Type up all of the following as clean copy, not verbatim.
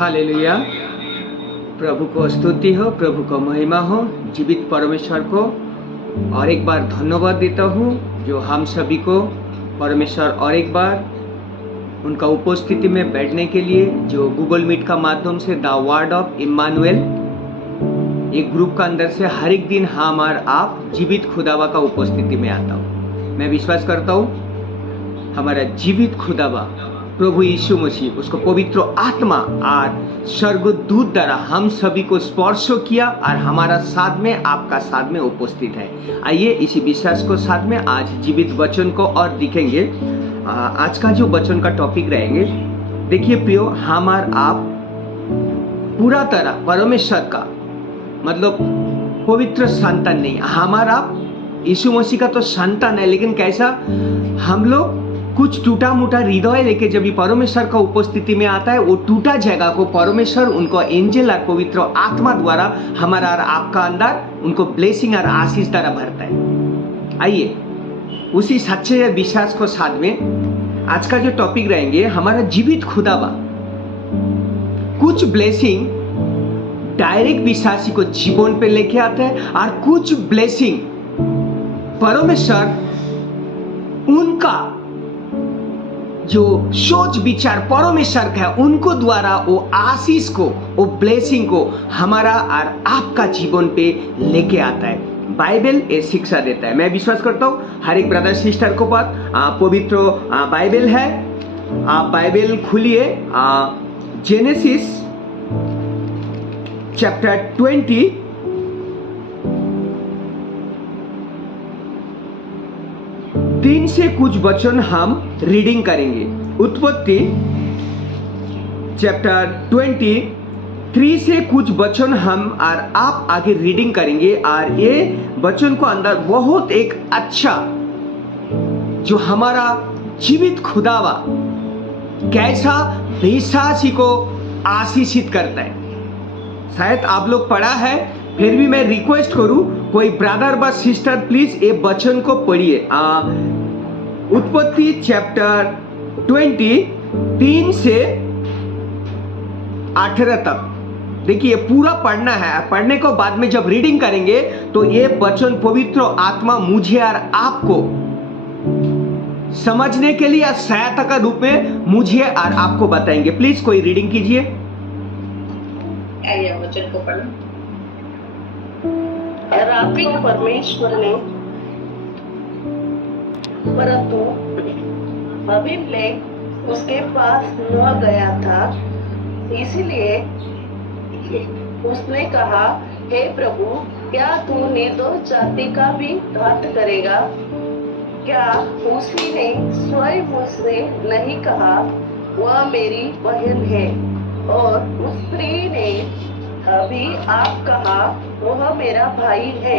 Hallelujah. प्रभु को स्तुति हो, प्रभु को महिमा हो। जीवित परमेश्वर को और एक बार धन्यवाद देता हूँ जो हम सभी को परमेश्वर और एक बार उनका उपस्थिति में बैठने के लिए, जो गूगल मीट का माध्यम से द वर्ड ऑफ इम्मानुएल एक ग्रुप का अंदर से हर एक दिन हम और आप जीवित खुदावा का उपस्थिति में आता हूँ। मैं विश्वास करता हूँ हमारा जीवित खुदावा प्रभु यीशु मसीह, उसको पवित्र आत्मा और स्वर्गदूत द्वारा हम सभी को स्पर्श किया और हमारा साथ में, आपका साथ में उपस्थित है। आइए इसी विश्वास को साथ में आज जीवित वचन को और दिखेंगे। आज का जो वचन का टॉपिक रहेंगे, देखिए प्रियो, हम और आप पूरा तरह परमेश्वर का मतलब पवित्र संतान नहीं, हमारा यीशु मसीह का तो संतान है, लेकिन कैसा हम लोग कुछ टूटा मोटा हृदय लेके जब भी परमेश्वर का उपस्थिति में आता है, वो टूटा जगह को परमेश्वर उनको एंजल और पवित्र आत्मा द्वारा हमारा और आपका अंदर उनको ब्लेसिंग और आशीष द्वारा भरता है। आइए उसी सच्चे विश्वास को साथ में आज का जो टॉपिक रहेंगे, हमारा जीवित खुदावा कुछ ब्लेसिंग डायरेक्ट विश्वासी को जीवन पे लेके आता है और कुछ ब्लेसिंग परमेश्वर उनका जो सोच विचार परमेश्वर का है उनको द्वारा वो आशीष को, वो ब्लेसिंग को हमारा और आपका जीवन पे लेके आता है। बाइबल ये शिक्षा देता है। मैं विश्वास करता हूँ हर एक ब्रदर सिस्टर को पास पवित्र बाइबल है। आप बाइबल खोलिए, जेनेसिस चैप्टर 20 3 से कुछ वचन हम रीडिंग करेंगे। उत्पत्ति चैप्टर 23 से कुछ वचन हम और आप आगे रीडिंग करेंगे और ये वचन को अंदर बहुत एक अच्छा जो हमारा जीवित खुदावा कैसा विश्वासी को आशीषित करता है। शायद आप लोग पढ़ा है, फिर भी मैं रिक्वेस्ट करूं कोई ब्रदर व सिस्टर प्लीज ये वचन को पढ़िए। उत्पत्ति चैप्टर 23 से 18 तक देखिए, पूरा पढ़ना है। पढ़ने को बाद में जब रीडिंग करेंगे तो ये वचन पवित्र आत्मा मुझे और आपको समझने के लिए सहायता का रूप में मुझे और आपको बताएंगे। प्लीज कोई रीडिंग कीजिए। आइए वचन को पढ़ें। रात को परमेश्वर ने, परंतु अबीमेलेक उसके पास न गया था, इसलिए उसने कहा, हे प्रभु, क्या तू निर्दोष जाति का भी घात करेगा? क्या उसी ने स्वयं मुझसे नहीं कहा, वह मेरी बहन है? और उस स्त्री ने अभी आप कहा, वह मेरा भाई है।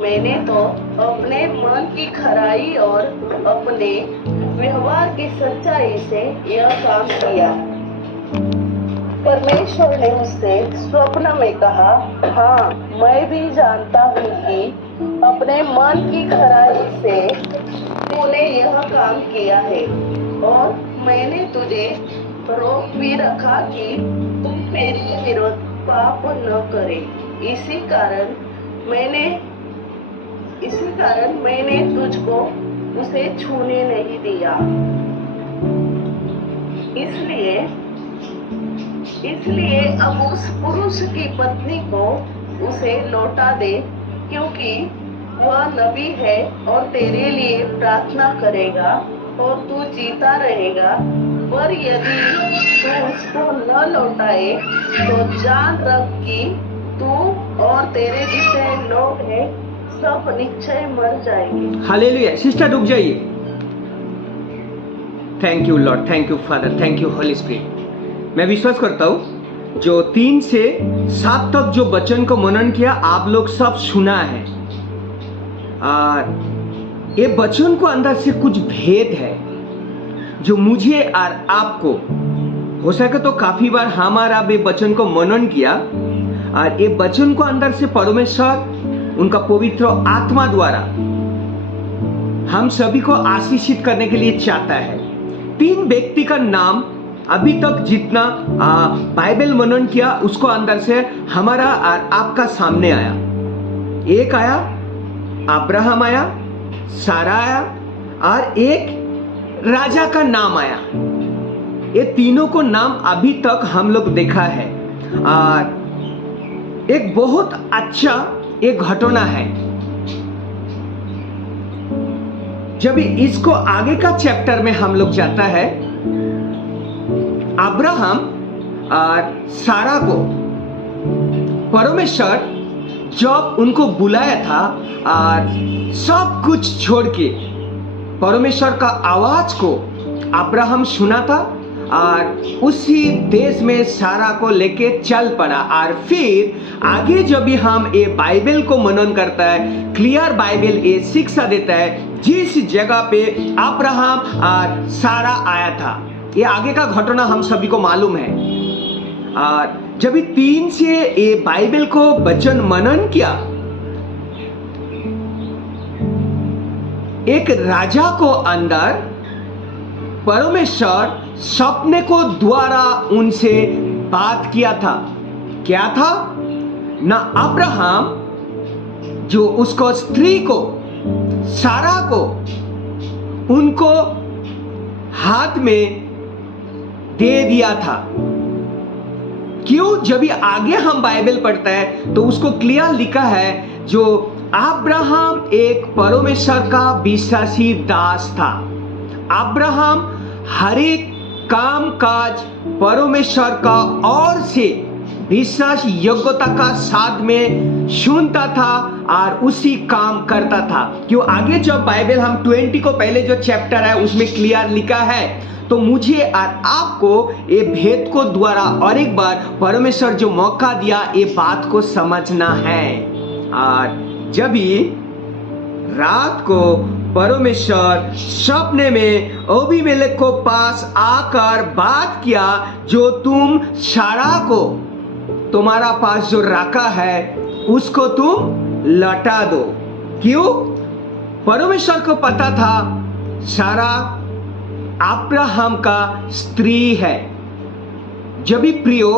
मैंने तो अपने मन की खराई और अपने व्यवहार की सच्चाई से यह काम किया। परमेश्वर ने उससे स्वप्न में कहा, हाँ, मैं भी जानता हूँ कि अपने मन की खराई से तूने यह काम किया है, और मैंने तुझे रोक भी रखा कि तुम मेरे विरुद्ध पाप न करे। इसी कारण मैंने तुझको उसे छूने नहीं दिया। इसलिए अब उस पुरुष की पत्नी को उसे लौटा दे, क्योंकि वह नबी है और तेरे लिए प्रार्थना करेगा और तू जीता रहेगा। पर यदि तू उसको न लौटाए तो जान रख कि तू और तेरे जितने लोग हैं सब निश्चय मर जाएंगे। हालेलुया। सिस्टर रुक जाइए। Thank you Lord, thank you father, thank you Holi spirit. मैं विश्वास करता हूँ जो 3 से 7 तक जो वचन को मनन किया आप लोग सब सुना है, और ये वचन को अंदर से कुछ भेद है जो मुझे और आपको हो सके तो काफी बार हमारा ये वचन को मनन किया, और ये वचन को अंदर से परमेश्वर उनका पवित्र आत्मा द्वारा हम सभी को आशीषित करने के लिए चाहता है। 3 व्यक्ति का नाम अभी तक जितना बाइबल मनन किया उसको अंदर से हमारा और आपका सामने आया। एक आया, अब्राहम आया, सारा आया और एक राजा का नाम आया। ये तीनों को नाम अभी तक हम लोग देखा है और एक बहुत अच्छा एक घटना है। जब इसको आगे का चैप्टर में हम लोग जाता है, अब्राहम और सारा को परमेश्वर जब उनको बुलाया था और सब कुछ छोड़ के परमेश्वर का आवाज को अब्राहम सुना था और उसी देश में सारा को लेके चल पड़ा। और फिर आगे जब भी हम ये बाइबल को मनन करता है, क्लियर बाइबल ये शिक्षा देता है जिस जगह पे अब्राहम और सारा आया था। ये आगे का घटना हम सभी को मालूम है। और जब 3 से ये बाइबल को वचन मनन किया, एक राजा को अंदर परमेश्वर सपने को द्वारा उनसे बात किया था। क्या था ना, अब्राहम जो उसको स्त्री को सारा को उनको हाथ में दे दिया था। क्यों? जब भी आगे हम बाइबल पढ़ते हैं तो उसको क्लियर लिखा है जो अब्राहम एक परमेश्वर का विश्वासी दास था। अब्राहम हर एक काम काज परमेश्वर का और से विश्वास योग्यता का साथ में सुनता था और उसी काम करता था। क्यों? आगे जब बाइबल हम 20 को पहले जो चैप्टर है उसमें क्लियर लिखा है, तो मुझे और आपको ये भेद को द्वारा और एक बार परमेश्वर जो मौका दिया ये बात को समझना है। और जब भी रात को परमेश्वर सपने में अबीमेलेक को पास आकर बात किया, जो तुम सारा को तुम्हारा पास जो रखा है उसको तुम लौटा दो। क्यों? परमेश्वर को पता था सारा अब्राहम का स्त्री है। जब भी प्रियो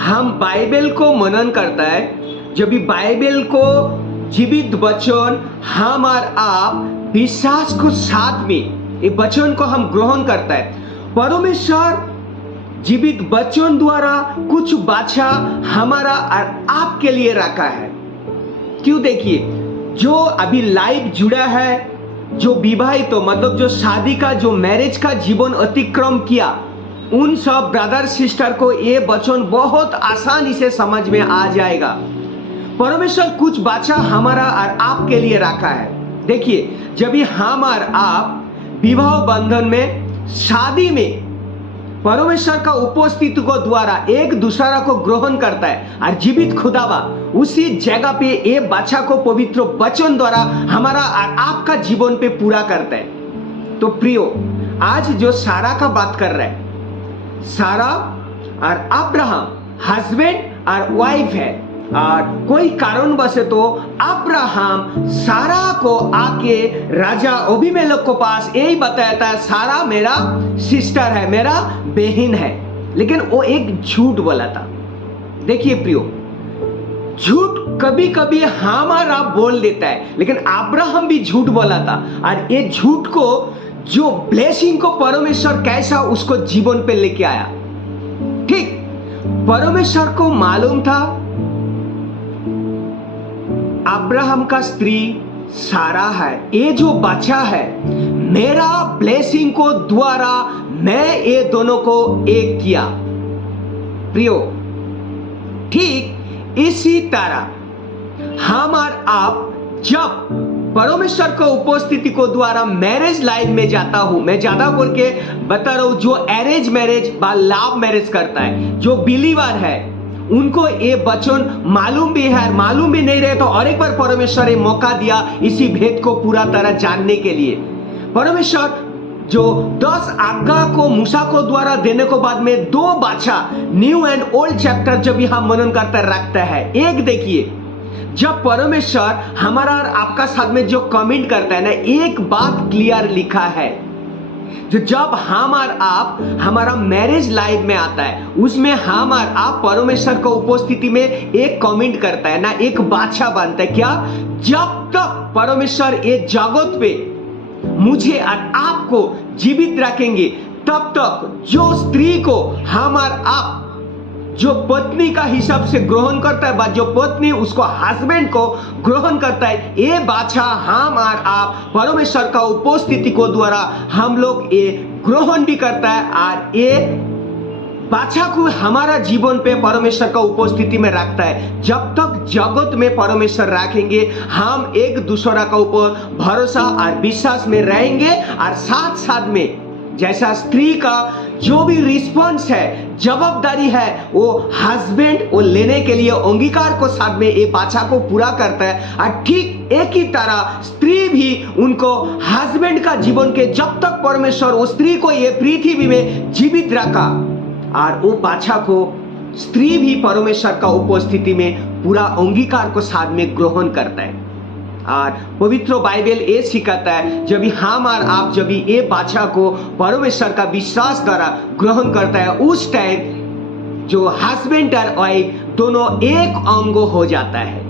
हम बाइबल को मनन करता है, जब भी बाइबल को जीवित वचन हम और आप विश्वास को साथ में ये वचन को हम ग्रहण करता है, परमेश्वर जीवित वचन द्वारा कुछ बाछा हमारा और आपके लिए रखा है। क्यों? देखिए, जो अभी लाइव जुड़ा है, जो विवाहित तो मतलब जो शादी का जो मैरिज का जीवन अतिक्रम किया, उन सब ब्रदर सिस्टर को ये वचन बहुत आसानी से समझ में आ जाएगा। परमेश्वर कुछ बाछा हमारा और आपके लिए रखा है। देखिए, जब भी हम और आप विवाह बंधन में शादी में परमेश्वर का उपस्थिति को द्वारा एक दूसरा को ग्रहण करता है और जीवित खुदावा उसी जगह पे ये बाछा को पवित्र वचन द्वारा हमारा और आपका जीवन पे पूरा करता है। तो प्रियो, आज जो सारा का बात कर रहा है, सारा और अब्राहम हस्बैंड और वाइफ है। और कोई कारणवश तो अब्राहम सारा को आके राजा अबीमेलेक को पास यही बताया था, सारा मेरा सिस्टर है, मेरा बहन है। लेकिन वो एक झूठ बोला था। देखिए प्रियो, झूठ कभी कभी हमारा बोल देता है, लेकिन अब्राहम भी झूठ बोला था। और ये झूठ को जो ब्लेसिंग को परमेश्वर कैसा उसको जीवन पे लेके आया। ठीक, परमेश्वर को मालूम था अब्राहम का स्त्री सारा है, ये जो बच्चा है मेरा ब्लेसिंग को द्वारा मैं ये दोनों को एक किया। प्रियो, ठीक इसी तरह हम और आप जब परमेश्वर को उपस्थिति को द्वारा मैरिज लाइफ में जाता हूं, मैं ज्यादा बोल के बता रहा हूं, जो अरेंज मैरिज बा लव मैरिज करता है, जो बिलीवर है, उनको ये वचन मालूम भी है, मालूम भी नहीं रहे तो और एक बार परमेश्वर ने मौका दिया इसी भेद को पूरा तरह जानने के लिए। परमेश्वर जो 10 आज्ञा को मूसा को द्वारा देने को बाद में 2 बाछा न्यू एंड ओल्ड चैप्टर जब हम मनन करते रखता है। एक देखिए, जब परमेश्वर हमारा और आपका साथ में जो कमेंट करता है ना, एक बात क्लियर लिखा है, जो जब हम और आप हमारा मैरिज लाइफ में आता है, उसमें हम और आप परमेश्वर का उपस्थिति में एक कमेंट करता है ना, एक बादशाह बनता है। क्या? जब तक परमेश्वर ये जगत पे मुझे और आपको जीवित रखेंगे, तब तक जो स्त्री को हम और आप जो पत्नी का हिसाब से ग्रहण करता है, जो पत्नी उसको हस्बैंड को ग्रहण करता है, ये बादशाह हम और आप परमेश्वर का उपस्थिति को द्वारा हम लोग ये ग्रहण भी करता है, और ये बादशाह को हमारा जीवन पे परमेश्वर का उपस्थिति में रखता है। जब तक जगत में परमेश्वर रखेंगे, हम एक दूसरा का ऊपर भरोसा और विश्वास में रहेंगे, और साथ साथ में जैसा स्त्री का जो भी रिस्पॉन्स है, जवाबदारी है, वो हस्बैंड वो लेने के लिए अंगीकार को साथ में ये बादशाह को पूरा करता है। और ठीक एक ही तरह स्त्री भी उनको हस्बैंड का जीवन के जब तक परमेश्वर वो स्त्री को ये पृथ्वी में जीवित रखा, और वो बादशाह को स्त्री भी परमेश्वर का उपस्थिति में पूरा अंगीकार को साथ में ग्रहण करता है। और पवित्र बाइबल ये सिखाता है, जब हम और आप जब ये बादशाह को परमेश्वर का विश्वास द्वारा ग्रहण करता है, उस टाइम जो हस्बैंड और वाइफ दोनों एक अंग हो जाता है।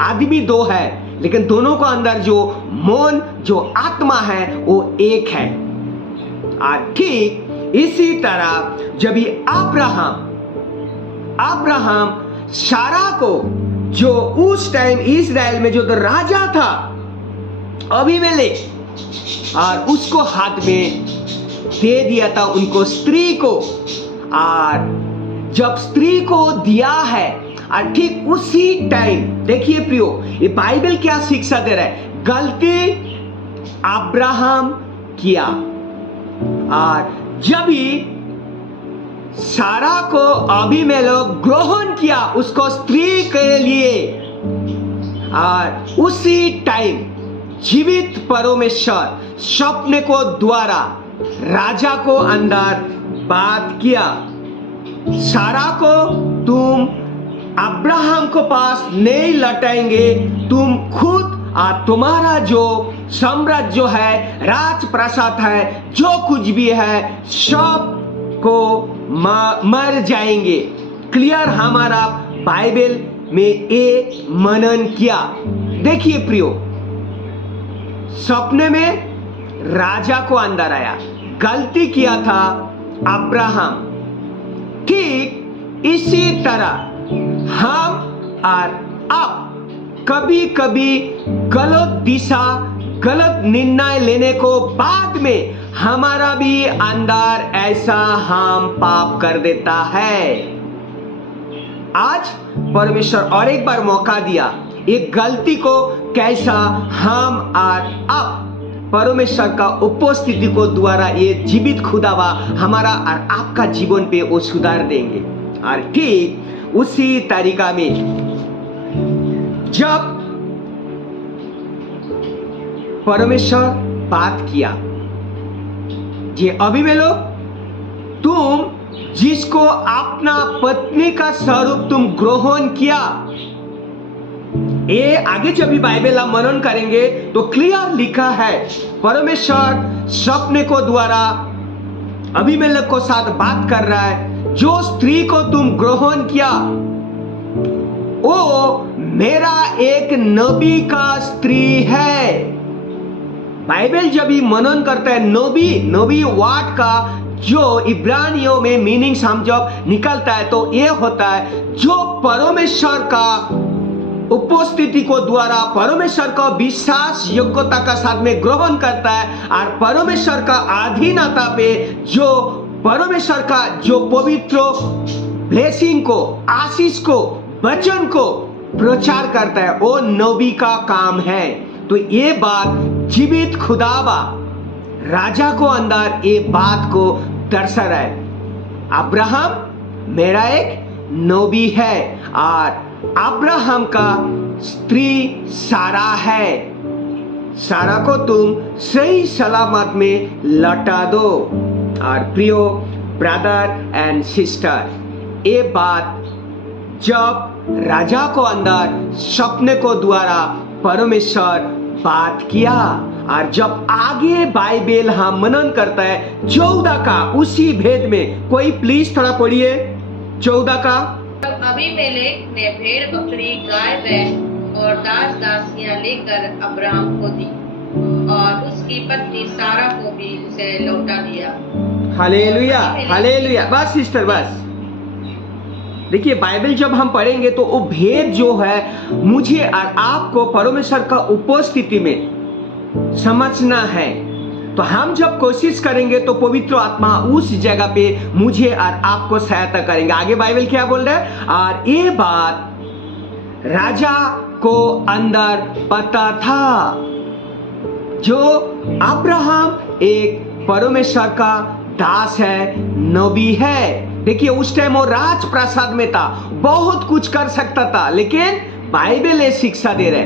आदमी दो है, लेकिन दोनों को अंदर जो मन जो आत्मा है वो एक है। और ठीक इसी तरह जब अब्राहम सारा को जो उस टाइम इस्राएल में जो राजा था अबीमेलेक, और उसको हाथ में दे दिया था उनको स्त्री को, और जब स्त्री को दिया है, और ठीक उसी टाइम देखिए प्रियो, ये बाइबल क्या शिक्षा दे रहा है, गलती अब्राहम किया, और जब ही सारा को अबीमेलेक ग्रहण किया उसको स्त्री के लिए, और उसी टाइम जीवित परमेश्वर सपने को द्वारा राजा को अंदर बात किया, सारा को तुम अब्राहम को पास नहीं लौटाएंगे, तुम खुद और तुम्हारा जो साम्राज्य है, राजप्रासाद है, जो कुछ भी है, सब को मर जाएंगे। क्लियर हमारा बाइबल में ये मनन किया। देखिए प्रियो, सपने में राजा को अंदर आया, गलती किया था अब्राहम। ठीक इसी तरह हम और आप कभी कभी गलत दिशा, गलत निर्णय लेने को बाद में हमारा भी अंदर ऐसा हम पाप कर देता है। आज परमेश्वर और एक बार मौका दिया, एक गलती को कैसा हम और आप परमेश्वर का उपस्थिति को द्वारा ये जीवित खुदावा हमारा और आपका जीवन पे वो सुधार देंगे। और ठीक उसी तरीका में जब परमेश्वर बात किया, ये अबीमेलेक, तुम जिसको अपना पत्नी का स्वरूप तुम ग्रहण किया, ये आगे जब भी बाइबल हम मनन करेंगे तो क्लियर लिखा है, परमेश्वर सपने को द्वारा अबीमेलेक को साथ बात कर रहा है, जो स्त्री को तुम ग्रहण किया वो मेरा एक नबी का स्त्री है। बाइबल जब भी मनन करता है, नबी वर्ड का जो इब्रानियों में मीनिंग्स हम जब निकलता है तो ये होता है, जो परमेश्वर का उपस्थिति को द्वारा परमेश्वर का विश्वास योग्यता का साथ में ग्रहण करता है, और परमेश्वर का अधीनता पे जो परमेश्वर का जो पवित्र ब्लेसिंग को, आशीष को, वचन को प्रचार करता है, वो नबी का काम है। तो ये बात जीवित खुदावा राजा को अंदर ये बात को दर्शा रहा है, अब्राहम मेरा एक नबी है, और अब्राहम का स्त्री सारा है, सारा को तुम सही सलामत में लौटा दो। और प्रियो ब्रदर एंड सिस्टर, ये बात जब राजा को अंदर सपने को द्वारा परमेश्वर बात किया, और जब आगे बाइबल हम मनन करता है 14 का उसी भेद में, कोई प्लीज थोड़ा पढ़िए 14 का। तब अबीमेलेक ने भेड़ बकरी गाय बैल और दास दासियां लेकर अब्राहम को दी और उसकी पत्नी सारा को भी उसे लौटा दिया। Hallelujah, hallelujah. बस सिस्टर, बस देखिए, बाइबल जब हम पढ़ेंगे तो वो भेद जो है मुझे और आपको परमेश्वर का उपस्थिति में समझना है। तो हम जब कोशिश करेंगे तो पवित्र आत्मा उस जगह पे मुझे और आपको सहायता करेंगे। आगे बाइबल क्या बोल रहा है, और ये बात राजा को अंदर पता था जो अब्राहम एक परमेश्वर का दास है, नबी है। देखिए, उस टाइम वो राजप्रासाद में था, बहुत कुछ कर सकता था, लेकिन बाइबल ये शिक्षा दे रहे,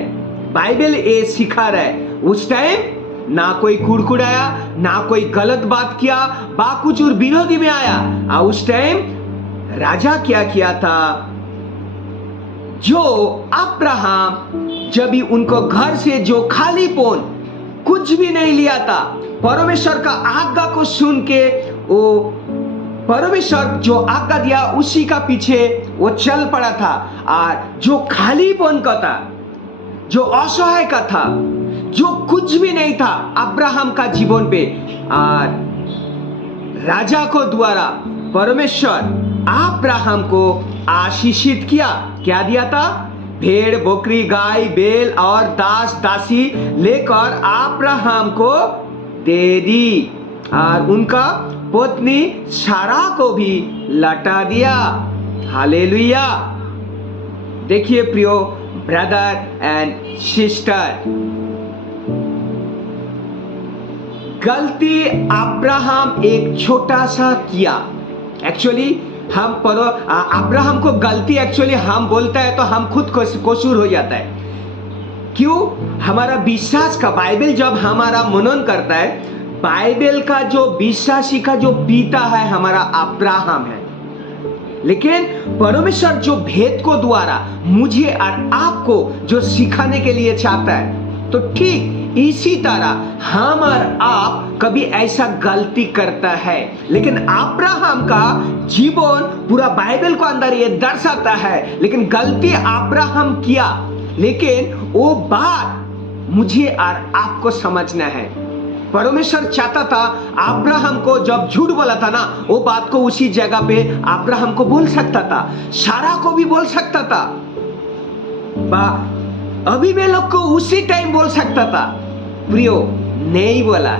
बाइबल ये सिखा रहे। उस टाइम ना कोई कुड़कुड़ाया, ना कोई गलत बात किया, कुछ और विरोधी में आया। और उस टाइम राजा क्या किया था, जो अब्राहम जब भी उनको घर से जो खालीपन कुछ भी नहीं लिया था, परमेश्वर का आज्ञा को सुन के वो परमेश्वर जो आज्ञा दिया उसी का पीछे वो चल पड़ा था। और जो खालीपन का था, जो असहाय का था, जो कुछ भी नहीं था अब्राहम का जीवन पे, और राजा को द्वारा परमेश्वर अब्राहम को आशीषित किया। क्या दिया था, भेड़ बकरी गाय बैल और दास दासी लेकर अब्राहम को दे दी और उनका पत्नी सारा को भी लौटा दिया। हालेलुया। देखिए प्रियो ब्रदर एंड सिस्टर, गलती अब्राहम एक छोटा सा किया। एक्चुअली हम अब्राहम को गलती एक्चुअली हम बोलता है तो हम खुद कसूर हो जाता है। क्यों? हमारा विश्वास का बाइबल जब हमारा मनन करता है, बाइबल का जो विश्वासी का जो पिता है हमारा अब्राहम है, लेकिन परमेश्वर जो भेद को द्वारा मुझे और आपको जो सिखाने के लिए चाहता है, तो ठीक इसी तरह हम और आप कभी ऐसा गलती करता है। लेकिन अब्राहम का जीवन पूरा बाइबल को अंदर ये दर्शाता है, लेकिन गलती अब्राहम किया, लेकिन वो बात मुझे और आपको समझना है। परमेश्वर चाहता था अब्राहम को जब झूठ बोला था ना, वो बात को उसी जगह पे अब्राहम को बोल सकता था, सारा को भी बोल सकता था, अबीमेलेक को उसी टाइम बोल सकता था। प्रियो, नहीं बोला।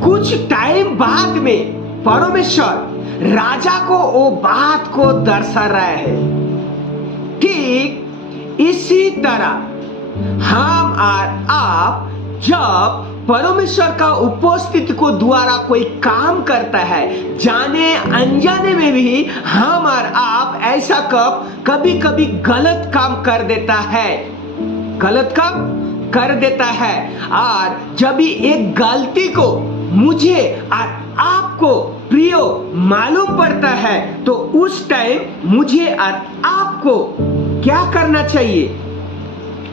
कुछ टाइम बाद में परमेश्वर राजा को वो बात को दर्शा रहा है। ठीक इसी तरह हम और आप जब परमेश्वर का उपस्थिति को द्वारा कोई काम करता है, जाने अनजाने में भी हम और आप ऐसा कभी कभी गलत काम कर देता है, गलत काम कर देता है। और जब भी एक गलती को मुझे और आपको प्रियो मालूम पड़ता है, तो उस टाइम मुझे और आपको क्या करना चाहिए?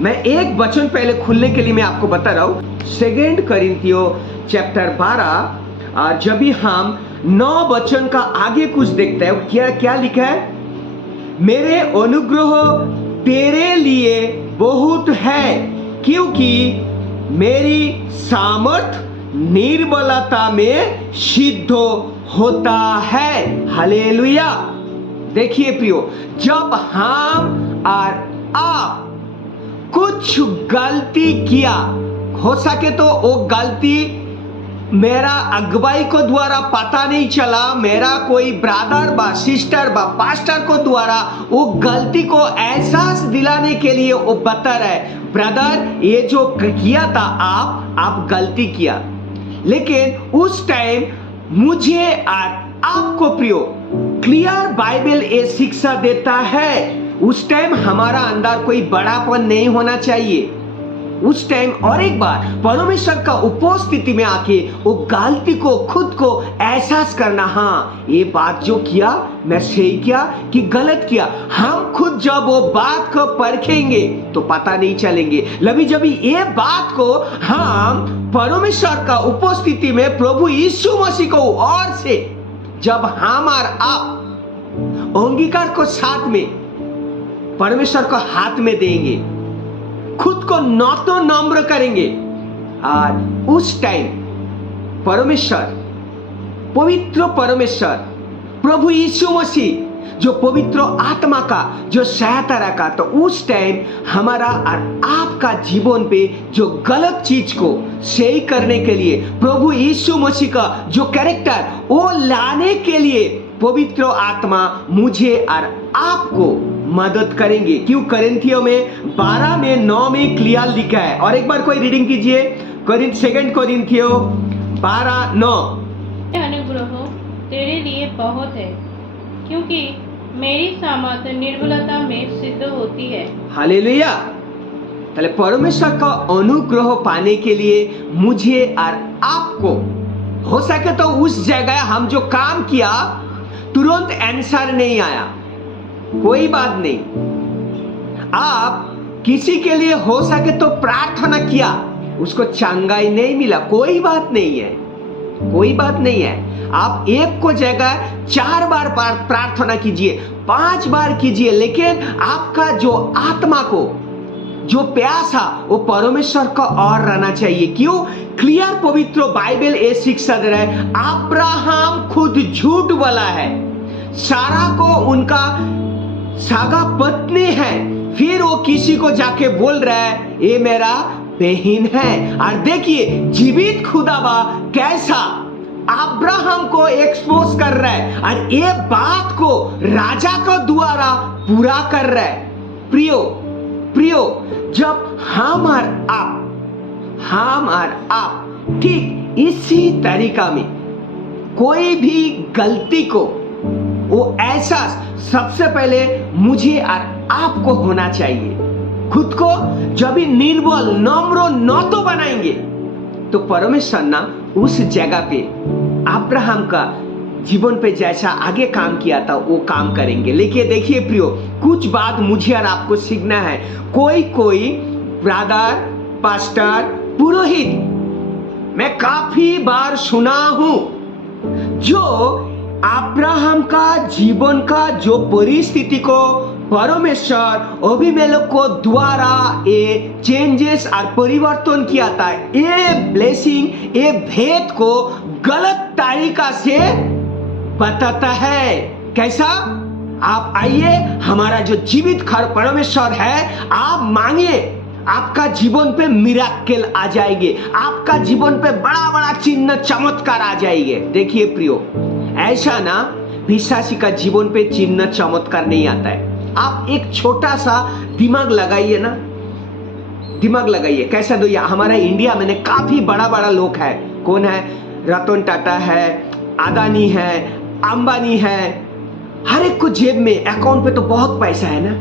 मैं एक वचन पहले खुलने के लिए मैं आपको बता रहा हूं, 2 कोरिन्थियों चैप्टर 12, और जब भी हम 9 वचन का आगे कुछ देखते हैं, क्या लिखा है? मेरे अनुग्रह तेरे लिए बहुत है, क्योंकि मेरी सामर्थ निर्बलता में सिद्ध होता है। हालेलुया। देखिए प्रियो, जब हम और आप कुछ गलती किया, हो सके तो वो गलती मेरा अगुवाई को द्वारा पता नहीं चला, मेरा कोई ब्रदर बा सिस्टर बा पास्टर को द्वारा वो गलती को एहसास दिलाने के लिए वो बता रहे, ब्रदर ये जो किया था आप गलती किया। लेकिन उस टाइम मुझे और आपको प्रियो क्लियर बाइबल ये शिक्षा देता है, उस टाइम हमारा अंदर कोई बड़ापन नहीं होना चाहिए। उस टाइम और एक बार परमेश्वर का उपस्थिति में आके वो गलती को खुद को एहसास करना, हाँ ये बात जो किया मैं सही किया कि गलत किया। हम खुद जब वो बात को परखेंगे तो पता नहीं चलेंगे। लभी जब ये बात को हम परमेश्वर का उपस्थिति में प्रभु यीशु मसीह को और से जब हम और आप अंगीकार को साथ में परमेश्वर को हाथ में देंगे, खुद को न तो नम्र करेंगे, और उस टाइम परमेश्वर, पवित्र परमेश्वर प्रभु यीशु मसीह जो पवित्र आत्मा का जो सहायता रखा, तो उस टाइम हमारा और आपका जीवन पे जो गलत चीज को सही करने के लिए प्रभु यीशु मसीह का जो कैरेक्टर वो लाने के लिए पवित्र आत्मा मुझे और आपको मदद करेंगे। क्यों? कोरिन्थियों में 12 में 9 में क्लियर लिखा है। और एक बार कोई रीडिंग कीजिए, सेकंड कोरिन्थियों 12:9। अनुग्रह तेरे लिए बहुत है, क्योंकि मेरी सामर्थ निर्बलता में सिद्ध होती है। हालेलुया। ताले परमेश्वर का अनुग्रह पाने के लिए मुझे और आपको हो सके तो उस जगह हम जो काम किया तुरंत आंसर नहीं आया, कोई बात नहीं। आप किसी के लिए हो सके तो प्रार्थना किया, उसको चंगाई नहीं मिला, कोई बात नहीं है, कोई बात नहीं है। आप एक को जगह 4 बार प्रार्थना कीजिए, 5 बार कीजिए, लेकिन आपका जो आत्मा को जो प्यासा वो परमेश्वर का और रहना चाहिए। क्यों? क्लियर पवित्र बाइबल ये शिक्षा दे रहा है, अब्राहम खुद झूठ बोला है, सारा को उनका सागा पत्नी है, फिर वो किसी को जाके बोल रहा है ये मेरा बहन है। और देखिए जीवित खुदाबा कैसा अब्राहम को एक्सपोज कर रहा है और ये बात को राजा को द्वारा पूरा कर रहा है। प्रियो, जब हम और आप ठीक इसी तरीका में कोई भी गलती को वो एहसास सबसे पहले मुझे और आपको होना चाहिए। खुद को जब भी निर्बल नम्र न तो बनाएंगे तो परमेश्वर ना उस जगह पे अब्राहम का जीवन पे जैसा आगे काम किया था वो काम करेंगे। लेकिन देखिए प्रियो, कुछ बात मुझे और आपको सीखना है। कोई ब्रदर, पास्टर, पुरोहित मैं काफी बार सुना हूं जो अब्राहम का जीवन का जो परिस्थिति को परमेश्वर अभिमेलेक को द्वारा ये चेंजेस और परिवर्तन किया था, ये ब्लेसिंग, ये भेद को गलत तरीका से बताता है। कैसा? आप आइए, हमारा जो जीवित खर परमेश्वर है, आप मांगिए, आपका जीवन पे मिराकल आ जाएंगे, आपका जीवन पे बड़ा बड़ा चिन्ह चमत्कार आ जाएंगे। देखिए प्रियो, ऐसा ना विश्वासी का जीवन पे चिन्ह चमत्कार नहीं आता है। आप एक छोटा सा दिमाग लगाइए ना, दिमाग लगाइए। कैसा? दो हमारा इंडिया में काफी बड़ा बड़ा लोग है। कौन है? रतन टाटा है, अदानी है, अंबानी है, हर एक को जेब में अकाउंट पे तो बहुत पैसा है ना।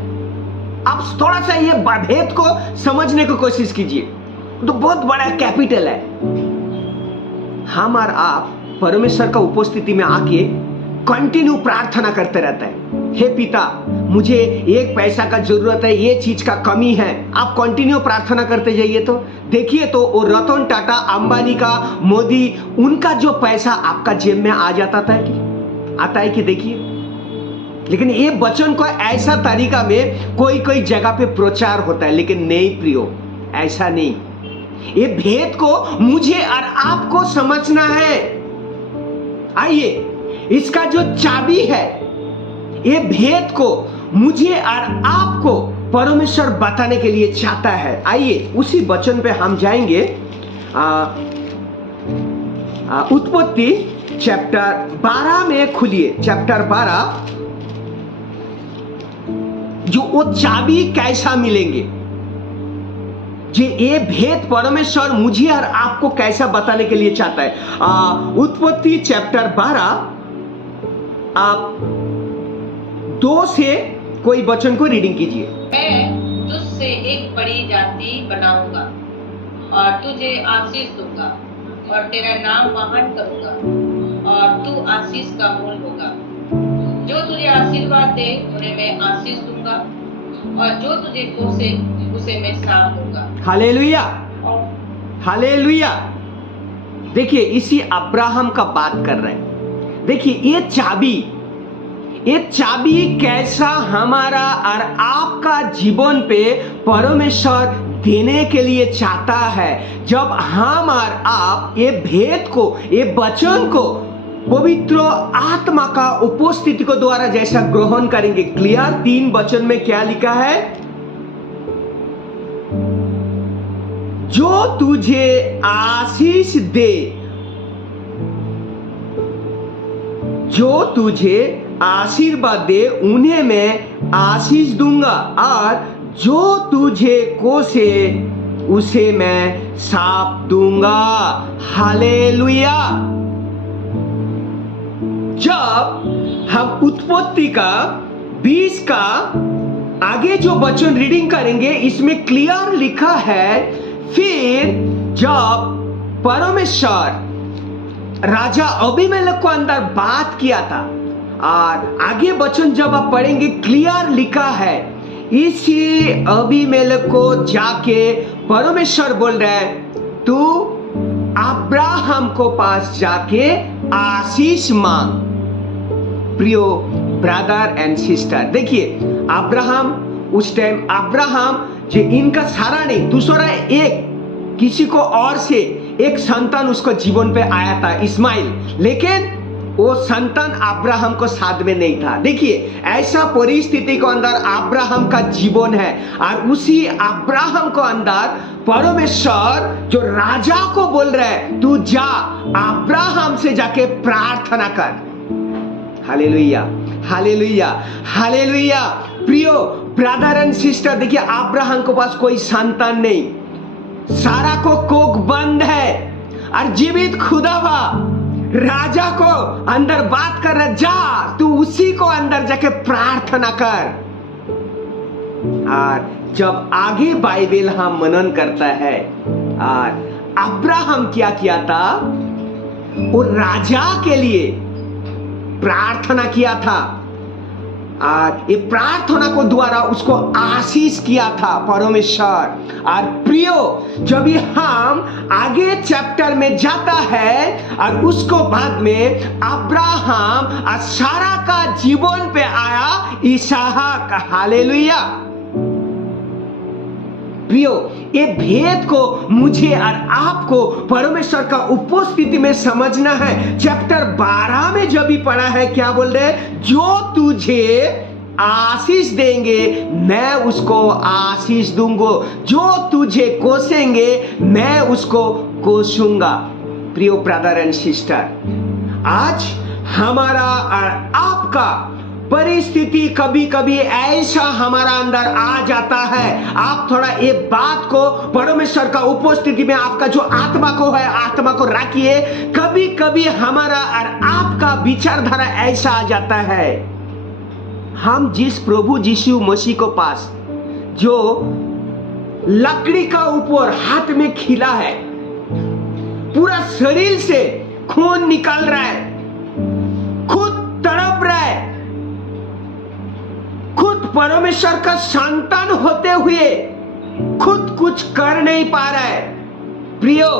आप थोड़ा सा ये भेद को समझने की कोशिश कीजिए, तो बहुत बड़ा कैपिटल है। हम और आप परमेश्वर का उपस्थिति में आके कंटिन्यू प्रार्थना करते रहता है, हे पिता मुझे एक पैसा का जरूरत है, ये चीज का कमी है। आप कंटिन्यू प्रार्थना करते जाइए तो देखिए, तो वो रतन टाटा, अंबानी का, मोदी, उनका जो पैसा आपका जेब में आ जाता था कि आता है कि देखिए। लेकिन ये वचन को ऐसा तरीका में कोई जगह पे प्रचार होता है, लेकिन नहीं प्रियो, ऐसा नहीं। ये भेद को मुझे और आपको समझना है। आइए, इसका जो चाबी है, ये भेद को मुझे और आपको परमेश्वर बताने के लिए चाहता है। आइए उसी वचन पे हम जाएंगे। उत्पत्ति चैप्टर 12 में खुलिए, चैप्टर 12। जो वो चाबी कैसा मिलेंगे, जो ये भेद परमेश्वर मुझे और आपको कैसा बताने के लिए चाहता है। उत्पत्ति चैप्टर 12 आप 2 से कोई वचन को रीडिंग कीजिए। मैं तुझसे एक बड़ी जाति बनाऊंगा और तुझे आशीष दूंगा और तेरा नाम महान करूंगा और तू आशीष का मूल होगा। जो तुझे आशीर्वाद दे उन्हें मैं आशीष दूंगा और जो तुझे कोसे उसे मैं श्राप दूंगा। Hallelujah, hallelujah. देखिए इसी अब्राहम का बात कर रहे हैं। देखिए ये चाबी कैसा हमारा और आपका जीवन पे परमेश्वर देने के लिए चाहता है। जब हम और आप ये भेद को, ये वचन को पवित्र आत्मा का उपस्थिति को द्वारा जैसा ग्रहण करेंगे। क्लियर 3 वचन में क्या लिखा है? जो तुझे आशीष दे, जो तुझे आशीर्वाद दे उन्हें मैं आशीष दूंगा, और जो तुझे कोसे उसे मैं शाप दूंगा। हालेलुया। जब हम उत्पत्ति का 20 का आगे जो वचन रीडिंग करेंगे, इसमें क्लियर लिखा है, फिर जब परमेश्वर राजा अबीमेलेक को अंदर बात किया था, और आगे वचन जब आप पढ़ेंगे क्लियर लिखा है, इसी अबीमेलेक को जाके परमेश्वर बोल रहा है, तू अब्राहम को पास जाके आशीष मांग। प्रियो ब्रदर एंड सिस्टर, देखिए अब्राहम उस टाइम जो इनका सारा नहीं, दूसरा एक किसी को और से एक संतान उसको जीवन पे आया था, इस्माइल, लेकिन वो संतान अब्राहम को साथ में नहीं था। देखिए ऐसा परिस्थिति को अंदर अब्राहम का जीवन है, और उसी अब्राहम को अंदर परमेश्वर जो राजा को बोल रहा है, तू जा अब्राहम से जाके प्रार्थना कर। Hallelujah, hallelujah, hallelujah. प्रियो ब्रदर एंड सिस्टर, देखिए अब्राहम के पास कोई संतान नहीं, सारा को कोख बंद है, और जीवित खुदावा राजा को अंदर बात कर रहा, जा तू उसी को अंदर जाके प्रार्थना कर। और जब आगे बाइबल हम मनन करता है, और अब्राहम क्या किया था, वो राजा के लिए प्रार्थना किया था, और ये प्रार्थना को द्वारा उसको आशीष किया था परमेश्वर। और प्रियो जब हम आगे चैप्टर में जाता है, और उसको बाद में अब्राहम और सारा का जीवन पे आया इसहाक। हालेलुया। प्रियो ये भेद को मुझे और आपको परमेश्वर का उपस्थिति में समझना है। चैप्टर 12 में जब भी पढ़ा है, क्या बोल रहे हैं, जो तुझे आशीष देंगे मैं उसको आशीष दूंगा, जो तुझे कोसेंगे मैं उसको कोसूंगा। प्रियो ब्रदर एंड सिस्टर, आज हमारा और आपका परिस्थिति कभी कभी ऐसा हमारा अंदर आ जाता है। आप थोड़ा ये बात को परमेश्वर का उपस्थिति में आपका जो आत्मा को है, आत्मा को रखिए। कभी कभी हमारा और आपका विचारधारा ऐसा आ जाता है, हम जिस प्रभु यीशु मसीह को पास जो लकड़ी का ऊपर हाथ में खिला है, पूरा शरीर से खून निकल रहा है, खुद तड़प रहा है, खुद परमेश्वर का संतान होते हुए खुद कुछ कर नहीं पा रहा है। प्रियो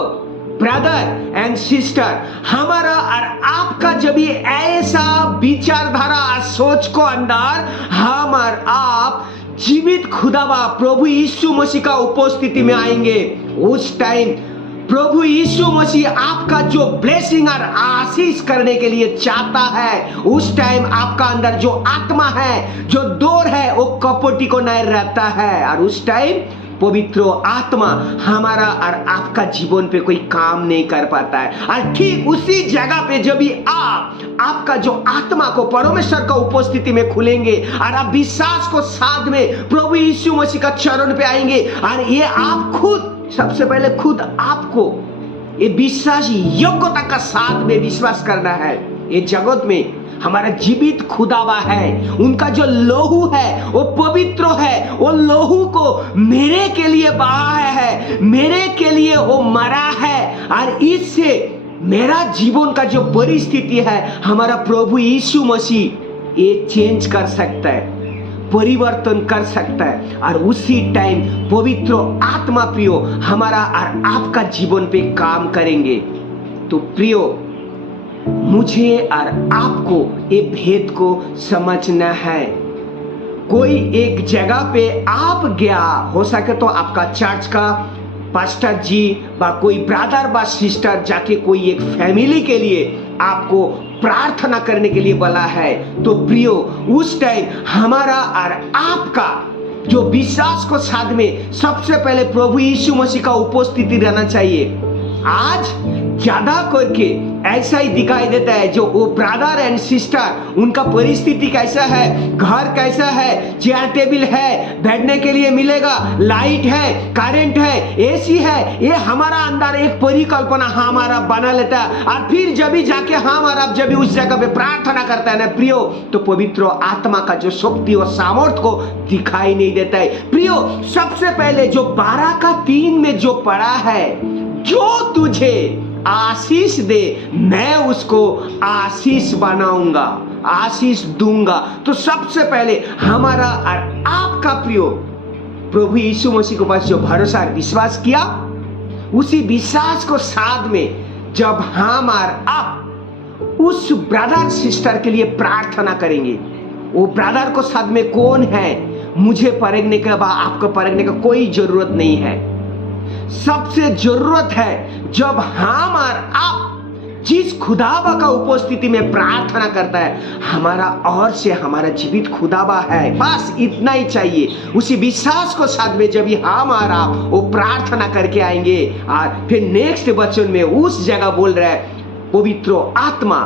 ब्रदर एंड सिस्टर, हमारा और आपका जब भी ऐसा विचारधारा सोच को अंदर हम और आप जीवित खुदावा प्रभु यीशु मसीह का उपस्थिति में आएंगे, उस टाइम प्रभु यीशु मसीह आपका जो ब्लेसिंग और आशीष करने के लिए चाहता है, उस टाइम आपका अंदर जो आत्मा है, जो डोर है, वो कपटी को नहीं रहता है, और उस टाइम पवित्र आत्मा हमारा और आपका जीवन पे कोई काम नहीं कर पाता है। और ठीक उसी जगह पे जब भी आपका जो आत्मा को परमेश्वर का उपस्थिति में खुलेंगे और आप विश्वास को साथ में प्रभु यीशु मसीह का चरण पे आएंगे, और ये आप खुद सबसे पहले खुद आपको ये विश्वास योग्यता का साथ में विश्वास करना है। ये जगत में हमारा जीवित खुदावा है, उनका जो लहू है वो पवित्र है, वो लहू को मेरे के लिए बहा है, मेरे के लिए वो मरा है, और इससे मेरा जीवन का जो परिस्थिति है हमारा प्रभु यीशु मसीह ये चेंज कर सकता है, परिवर्तन कर सकता है। और उसी टाइम पवित्र आत्मा प्रियो हमारा और आपका जीवन पे काम करेंगे। तो प्रियो, मुझे और आपको ये भेद को समझना है। कोई एक जगह पे आप गया, हो सके तो आपका चर्च का पास्टर जी व कोई ब्रदर व सिस्टर जाके कोई एक फैमिली के लिए आपको प्रार्थना करने के लिए बोला है, तो प्रियो उस टाइम हमारा और आपका जो विश्वास को साथ में सबसे पहले प्रभु यीशु मसीह का उपस्थिति रहना चाहिए। आज ज्यादा करके ऐसा ही दिखाई देता है, जो वो ब्रदर एंड सिस्टर उनका परिस्थिति कैसा है, घर कैसा है, चेयर टेबल है, बैठने के लिए मिलेगा, लाइट है, करंट है, एसी है, ये हमारा अंदर एक परिकल्पना हमारा बना लेता है। और फिर जब भी जाके हमारा जब भी उस जगह पे प्रार्थना करता है ना प्रियो, तो पवित्र आत्मा का जो शक्ति और सामर्थ्य को दिखाई नहीं देता है। प्रियो, सबसे पहले जो 12:3 में जो पढ़ा है, जो तुझे आशीष दे मैं उसको आशीष बनाऊंगा, आशीष दूंगा। तो सबसे पहले हमारा और आपका प्रियो प्रभु यीशु मसीह के पास जो भरोसा और विश्वास किया, उसी विश्वास को साथ में जब हम और आप उस ब्रदर सिस्टर के लिए प्रार्थना करेंगे, वो ब्रदर को साथ में कौन है, मुझे परखने के बाद आपको परखने का कोई जरूरत नहीं है। सबसे जरूरत है जब हम और आप जिस खुदाबा का उपस्थिति में प्रार्थना करता है, हमारा और से हमारा जीवित खुदाबा है, बस इतना ही चाहिए। उसी विश्वास को साथ में जब हम और आप वो प्रार्थना करके आएंगे, और फिर नेक्स्ट वचन में उस जगह बोल रहा है पवित्र आत्मा,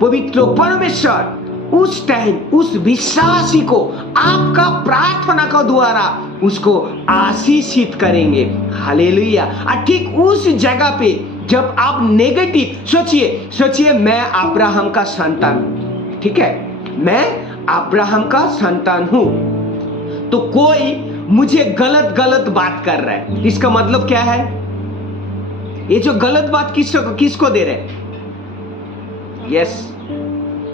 पवित्र परमेश्वर उस टाइम उस विश्वासी को आपका प्रार्थना का द्वारा उसको आशीषित करेंगे। हालेलुया। और ठीक उस जगह पे जब आप नेगेटिव सोचिए मैं अब्राहम का संतान हूं, ठीक है, मैं अब्राहम का संतान हूं, तो कोई मुझे गलत बात कर रहा है, इसका मतलब क्या है? ये जो गलत बात किसको दे रहे हैं? यस,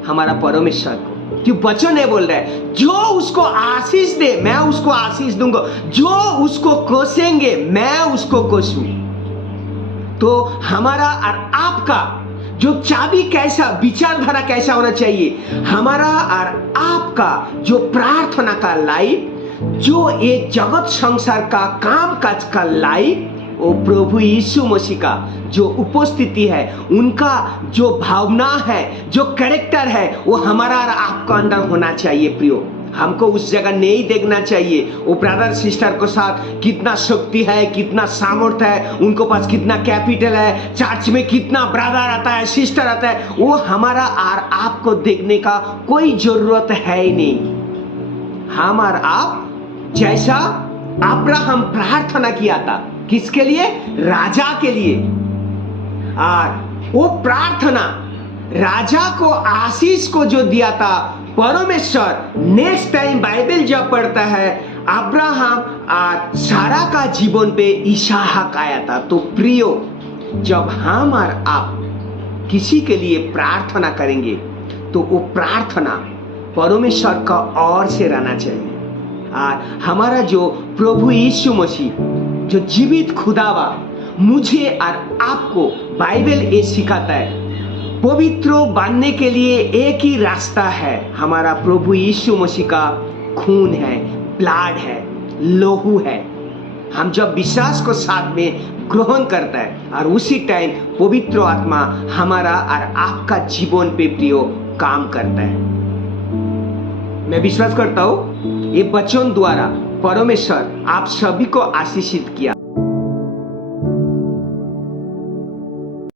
हमारा परमेश्वर को। क्यों वचन है बोल रहा है, जो उसको आशीष दे मैं उसको आशीष दूंगा, जो उसको कोसेंगे मैं उसको कोसूं। तो हमारा और आपका जो चाबी कैसा, विचारधारा कैसा होना चाहिए? हमारा और आपका जो प्रार्थना का लाइफ, जो ये जगत संसार का काम काज का लाइफ, वो प्रभु यीशु मसीह का जो उपस्थिति है, उनका जो भावना है, जो कैरेक्टर है, वो हमारा और आपका अंदर होना चाहिए। प्रियो, हमको उस जगह नहीं देखना चाहिए वो ब्रदर सिस्टर को साथ कितना शक्ति है, कितना सामर्थ्य है, उनको पास कितना कैपिटल है, चर्च में कितना ब्रदर आता है, सिस्टर आता है, वो हमारा और आपको देखने का कोई जरूरत है ही नहीं। हम और आप जैसा अब्राहम प्रार्थना किया था, किसके लिए? राजा के लिए। और वो प्रार्थना राजा को आशीष को जो दिया था परमेश्वर, नेक्स्ट टाइम बाइबल जब पढ़ता है अब्राहम और सारा का जीवन पे इसहाक आया था। तो प्रियो, जब हम और आप किसी के लिए प्रार्थना करेंगे तो वो प्रार्थना परमेश्वर का और से रहना चाहिए। और हमारा जो प्रभु यीशु मसीह जो जीवित खुदावा मुझे और आपको बाइबल ये सिखाता है, पवित्र बनने के लिए एक ही रास्ता है, हमारा प्रभु यीशु मसीह का खून है, ब्लड है, लोहू है। हम जब विश्वास को साथ में ग्रहण करता है और उसी टाइम पवित्र आत्मा हमारा और आपका जीवन पे प्रियो काम करता है। मैं विश्वास करता हूँ ये वचन द्वारा परमेश्वर आप सभी को आशीषित किया।